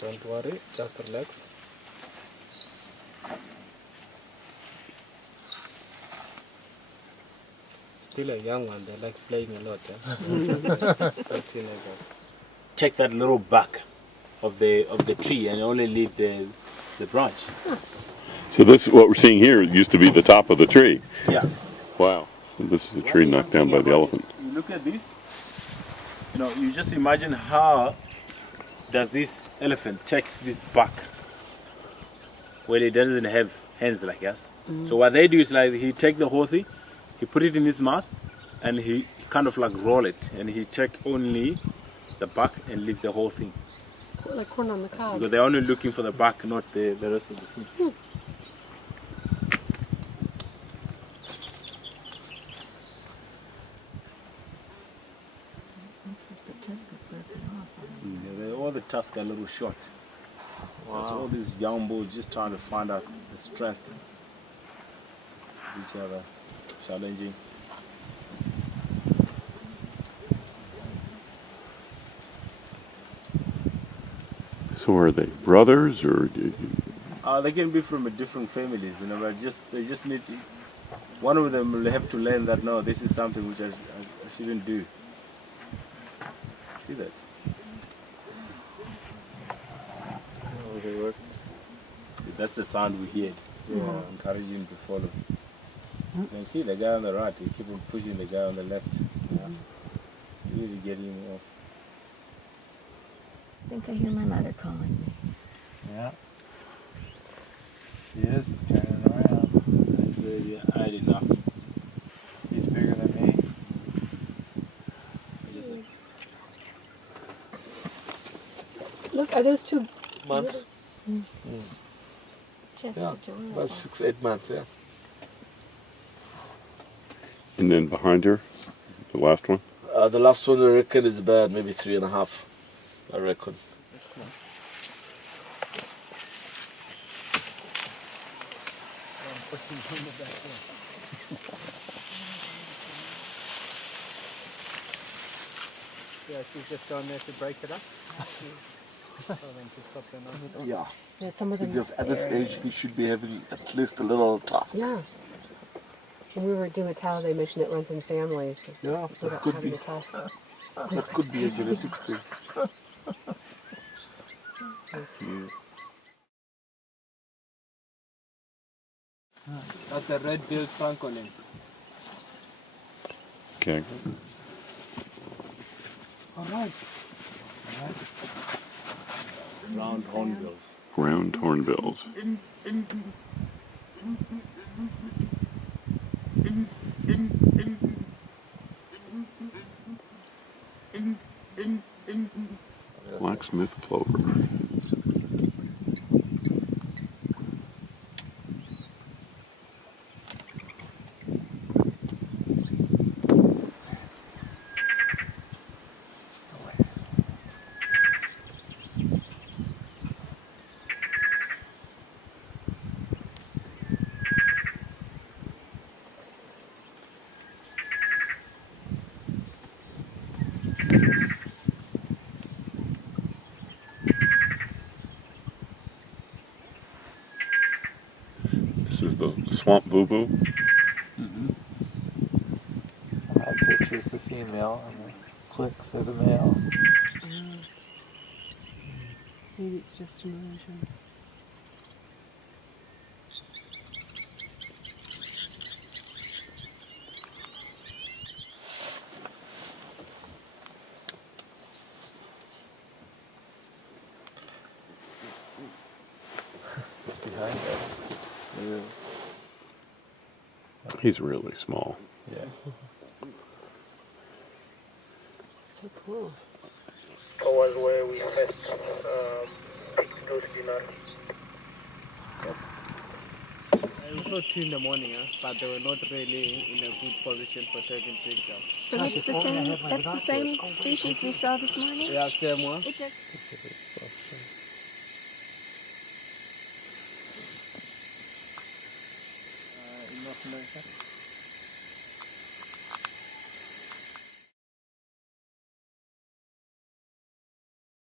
Don't worry, just relax. Still a young one, they like playing a lot. Still teenagers. Take that little bark of the tree and only leave the branch. So this, what we're seeing here, used to be the top of the tree. Yeah. Wow. So this is a tree knocked down by the elephant. You look at this. You know, you just imagine how does this elephant takes this bark where it doesn't have hands like us. So what they do is like he take the whole thing, he put it in his mouth, and he kind of like roll it, and he take only the bark and leave the whole thing. Like corn on the cob. Because they're only looking for the bark, not the rest of the thing. All the tusks are a little short. So it's all these young bulls just trying to find out the strength of each other, challenging. So are they brothers or? They can be from different families, you know, but they just need to, one of them will have to learn that no, this is something which I shouldn't do. See that? That's the sound we heard. Encouraging him to follow. You see the guy on the right, he keep on pushing the guy on the left. You need to get him off. I think I hear my mother calling me. Yeah. She is. He's turning around. That's yeah, I did not. He's bigger than me. Look, are those two Months? Just Yeah, adorable. about 6-8 months, yeah. And then behind her, the last one. The last one I reckon is about maybe 3.5, I reckon. Yeah, she's just gone there to break it up. Yeah, Yeah, some of them. because at this age he should be having at least a little tusk. Yeah. When we were doing a towel, they mentioned it runs in families. Yeah, that Without could having be. a tusk. That could be a genetic thing. That's a red-billed francolin. Okay. Oh, nice. Round hornbills. Round hornbills. Blacksmith plover. This is the swamp boo-boo. That picture's the female and the clicks are the male. Maybe it's just an illusion. It's behind her. He's really small. Yeah. So cool. Towards where we first picked those dinners. I saw two in the morning, but they were not really in a good position for taking pictures. So that's the same. That's the same species we saw this morning. Yeah, same one. It just In North America.